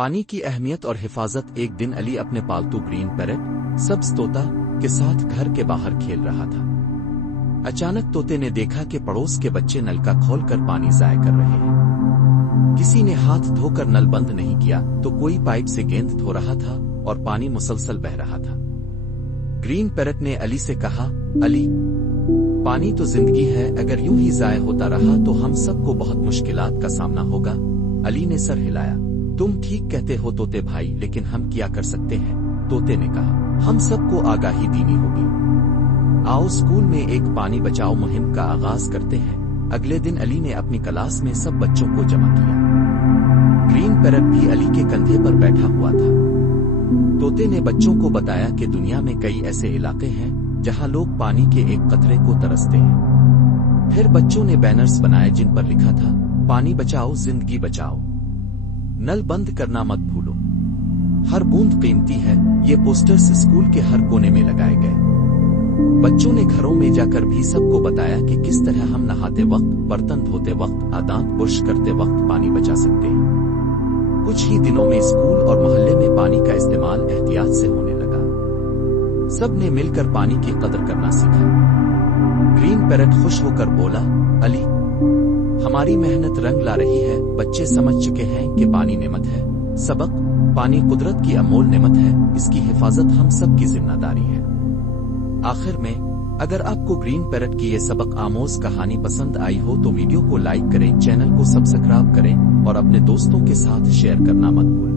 پانی کی اہمیت اور حفاظت۔ ایک دن علی اپنے پالتو گرین پیرٹ سبز طوطا کے ساتھ گھر کے باہر کھیل رہا تھا۔ اچانک طوطے نے دیکھا کہ پڑوس کے بچے نل کا کھول کر پانی ضائع کر رہے ہیں۔ کسی نے ہاتھ دھو کر نل بند نہیں کیا تو کوئی پائپ سے گیند دھو رہا تھا اور پانی مسلسل بہہ رہا تھا۔ گرین پیرٹ نے علی سے کہا، علی، پانی تو زندگی ہے، اگر یوں ہی ضائع ہوتا رہا تو ہم سب کو بہت مشکلات کا سامنا ہوگا۔ علی نے سر ہلایا۔ تم ٹھیک کہتے ہو طوطے بھائی، لیکن ہم کیا کر سکتے ہیں؟ طوطے نے کہا، ہم سب کو آگاہی دینی ہوگی۔ آؤ اسکول میں ایک پانی بچاؤ مہم کا آغاز کرتے ہیں۔ اگلے دن علی نے اپنی کلاس میں سب بچوں کو جمع کیا۔ گرین پیرٹ بھی علی کے کندھے پر بیٹھا ہوا تھا۔ طوطے نے بچوں کو بتایا کہ دنیا میں کئی ایسے علاقے ہیں جہاں لوگ پانی کے ایک قطرے کو ترستے ہیں۔ پھر بچوں نے بینرز بنائے جن پر لکھا تھا، پانی بچاؤ زندگی بچاؤ، نل بند کرنا مت بھولو، ہر بوند قیمتی ہے۔ یہ پوسٹرز اسکول کے ہر کونے میں لگائے گئے۔ بچوں نے گھروں میں جا کر بھی سب کو بتایا کہ کس طرح ہم نہاتے وقت، برتن دھوتے وقت، دانت برش کرتے وقت پانی بچا سکتے ہیں۔ کچھ ہی دنوں میں اسکول اور محلے میں پانی کا استعمال احتیاط سے ہونے لگا۔ سب نے مل کر پانی کی قدر کرنا سیکھا۔ گرین پیرٹ خوش ہو کر بولا، علی، ہماری محنت رنگ لا رہی ہے۔ بچے سمجھ چکے ہیں کہ پانی نعمت ہے۔ سبق: پانی قدرت کی انمول نعمت ہے، اس کی حفاظت ہم سب کی ذمہ داری ہے۔ آخر میں، اگر آپ کو گرین پیرٹ کی یہ سبق آموز کہانی پسند آئی ہو تو ویڈیو کو لائک کریں، چینل کو سبسکرائب کریں اور اپنے دوستوں کے ساتھ شیئر کرنا مت بھولیں۔